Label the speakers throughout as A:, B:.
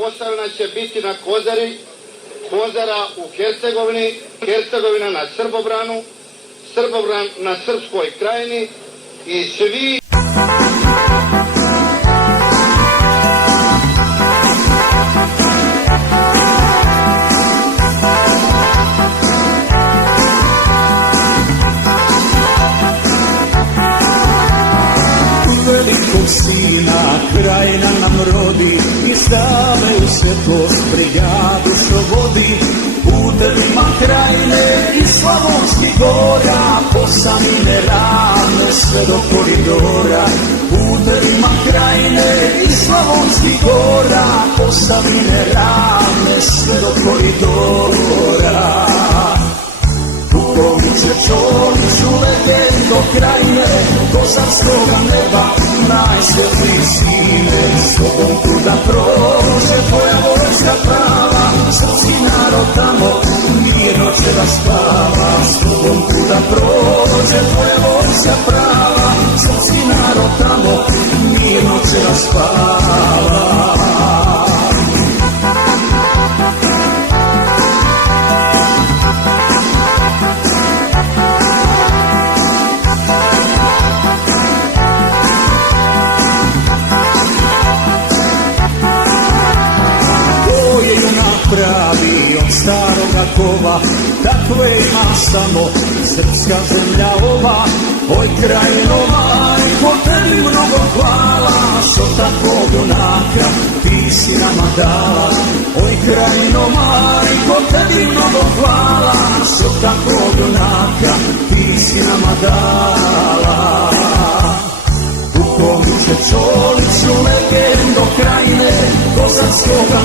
A: Posavina će biti na Kozari, Kozara u Hercegovini, Hercegovina na Srbobranu, Srbobran na Srpskoj krajini i svi
B: velikog sina krajina nam rodi i stave u svetost brigadu što vodi. Putevima krajine i slavonskih gora posamine ravne sve do koridora. Putevima krajine i slavonskih gora posamine ravne sve do koridora krajine Kozarskoga neba najsvetliji sine S tobom kuda prođe tvoja vojska prava Srpski narod tamo mirno će da spava S tobom kuda prođe tvoja vojska prava Srpski narod tamo mirno će da spava od staroga kova, takve ima samo srpska zemlja ova. Oj krajino majko, tebi mnogo hvala, što takvog junaka ti si nama dala. Oj krajino majko, tebi mnogo hvala, što takvog junaka ti si nama dala. Pukoviće Čoliću, legendo krajine, kozarskoga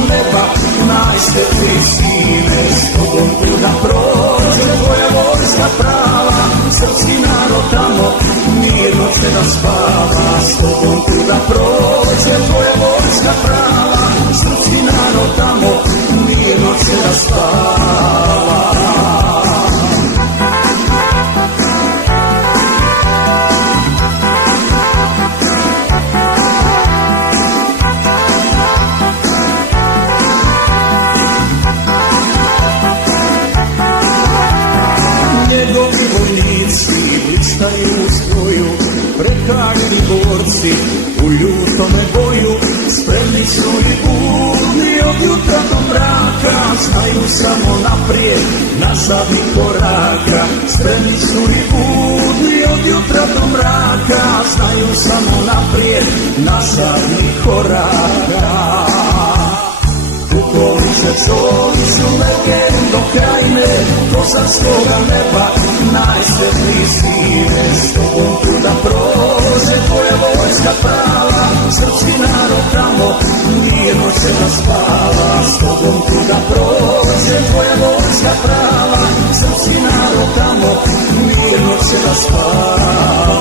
B: mirno će da spava, s tobom kuda prođe tvoja vojska prava, srpski narod tamo mirno će da spava. Njegovi vojnici blistaju u svoju, prekaljeni borci u ljutome boju, spremni su i budni od jutra do mraka, znaju samo naprijed, nazad i koraka, spremni su i budni od jutra do mraka, znaju samo naprijed, nazad i koraka. Pukoviće čoli kozarskoga neba, najsvetliji sine, s tobom kuda prođe tvoja vojska prava, srpski narod tamo mirno će da spava, s tobom kuda prođe tvoja vojska prava, srpski narod tamo mirno će da spava.